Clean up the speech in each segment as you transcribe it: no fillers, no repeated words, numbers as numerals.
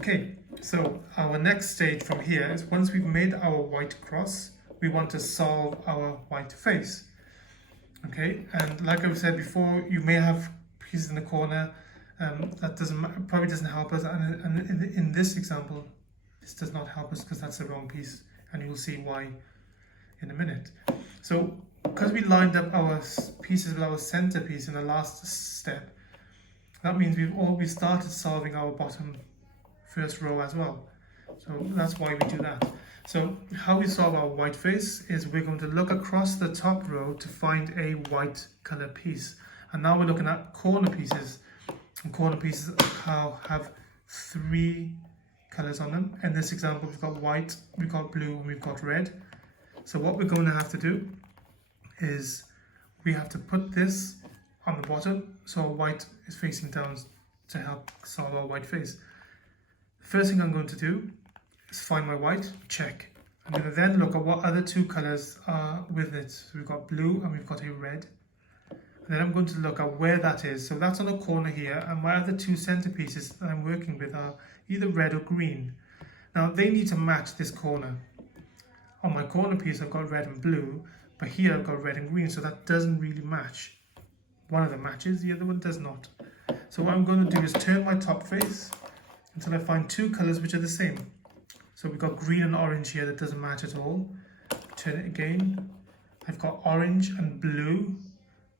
Okay, so our next stage from here is once we've made our white cross, we want to solve our white face. Okay, and like I've said before, you may have pieces in the corner that probably doesn't help us, and in this example, this does not help us because that's the wrong piece, and you'll see why in a minute. So because we lined up our pieces with our center piece in the last step, that means we started solving our bottom first row as well. So that's why we do that. So how we solve our white face is we're going to look across the top row to find a white color piece. And now we're looking at corner pieces. And corner pieces have 3 colors on them. In this example, we've got white, we've got blue, and we've got red. So what we're going to have to do is we have to put this on the bottom so our white is facing down to help solve our white face. The first thing I'm going to do is find my white, check. I'm going to then look at what other 2 colors are with it. So we've got blue and we've got a red. And then I'm going to look at where that is. So that's on the corner here, and my other 2 centerpieces that I'm working with are either red or green. Now they need to match this corner. On my corner piece I've got red and blue, but here I've got red and green, so that doesn't really match. One of them matches, the other one does not. So what I'm going to do is turn my top face until I find 2 colors which are the same. So we've got green and orange here that doesn't match at all. Turn it again. I've got orange and blue,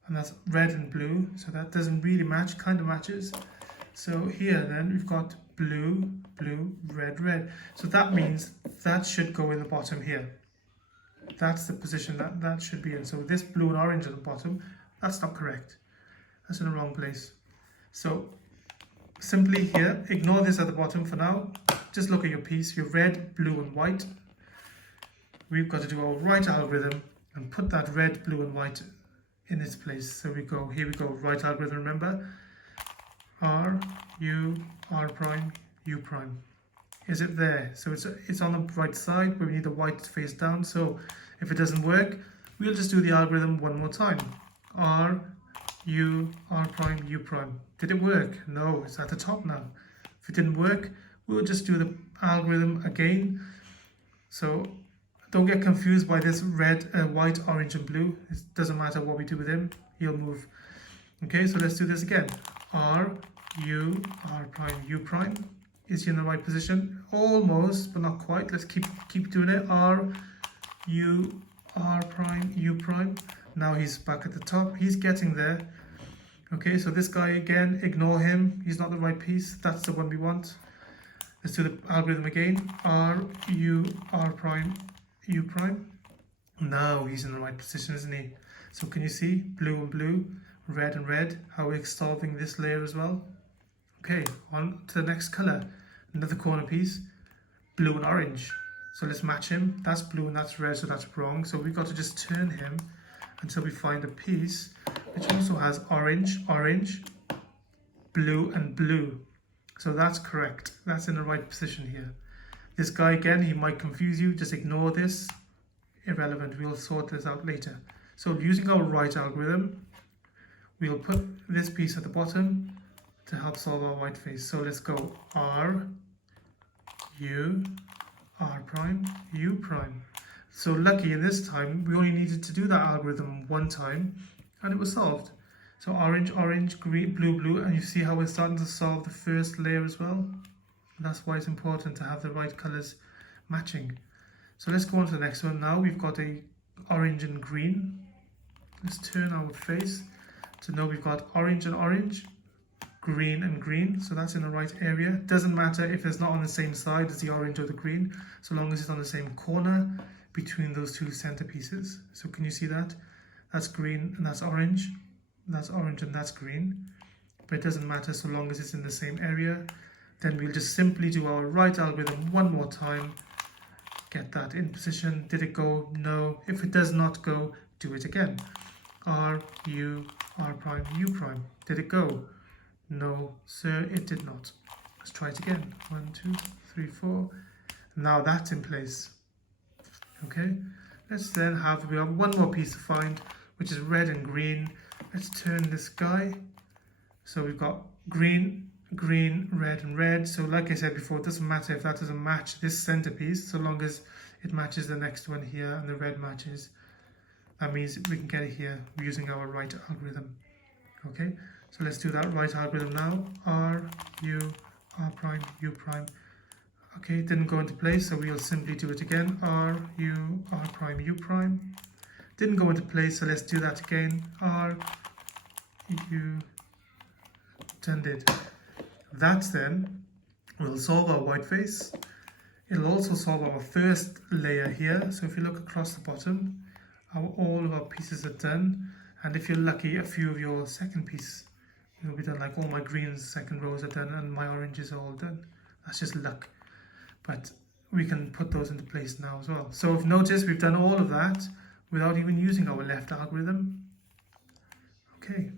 and that's red and blue, so that doesn't really match, kind of matches. So here then we've got blue, blue, red, red. So that means that should go in the bottom here. That's the position that should be in. So this blue and orange at the bottom, that's not correct. That's in the wrong place. So simply here, ignore this at the bottom for now. Just look at your piece, your red, blue and white. We've got to do our right algorithm and put that red, blue and white in its place. So here we go, right algorithm, remember? R, U, R prime, U prime. Is it there? So it's on the right side, but we need the white to face down. So if it doesn't work, we'll just do the algorithm one more time. R, U, R prime, U prime. Did it work? No, it's at the top now. If it didn't work, we'll just do the algorithm again. So don't get confused by this red, white, orange and blue. It doesn't matter what we do with him, he'll move. Okay, so let's do this again. R, U, R prime, U prime. Is he in the right position? Almost, but not quite. Let's keep doing it. R, U, R prime, U prime. Now he's back at the top. He's getting there. Okay, so this guy again, ignore him. He's not the right piece. That's the one we want. Let's do the algorithm again. R, U, R prime, U prime. Now he's in the right position, isn't he? So can you see blue and blue, red and red, how we're solving this layer as well? Okay, on to the next color. Another corner piece, blue and orange. So let's match him. That's blue and that's red, so that's wrong. So we've got to just turn him until we find a piece which also has orange, orange, blue and blue. So that's correct. That's in the right position here. This guy again, he might confuse you. Just ignore this. Irrelevant. We'll sort this out later. So using our right algorithm, we'll put this piece at the bottom to help solve our white face. So let's go R, U, R prime, U prime. So lucky in this time, we only needed to do that algorithm one time and it was solved. So orange, orange, green, blue, blue, and you see how we're starting to solve the first layer as well? And that's why it's important to have the right colors matching. So let's go on to the next one. Now we've got a orange and green. Let's turn our face to know we've got orange and orange, green and green, so that's in the right area. Doesn't matter if it's not on the same side as the orange or the green, so long as it's on the same corner between those 2 centerpieces. So can you see that? That's green and that's orange. That's orange and that's green. But it doesn't matter so long as it's in the same area. Then we'll just simply do our right algorithm one more time. Get that in position. Did it go? No. If it does not go, do it again. R, U, R prime, U prime. Did it go? No, sir, it did not. Let's try it again. 1, 2, 3, 4. Now that's in place. Okay, let's then we have one more piece to find, which is red and green. Let's turn this guy. So we've got green green, red, and red. So like I said before, it doesn't matter if that doesn't match this centerpiece, so long as it matches the next one here and the red matches. That means we can get it here using our right algorithm. Okay, so let's do that right algorithm now. R, U, R prime, U prime. Okay, it didn't go into place, so we'll simply do it again. R, U, R prime, U prime. Didn't go into place, so let's do that again. R, U, and did. That then will solve our white face. It'll also solve our first layer here. So if you look across the bottom, all of our pieces are done. And if you're lucky, a few of your second piece will be done. Like all my greens, second rows are done, and my oranges are all done. That's just luck. But we can put those into place now as well. So if notice, we've done all of that without even using our left algorithm. Okay.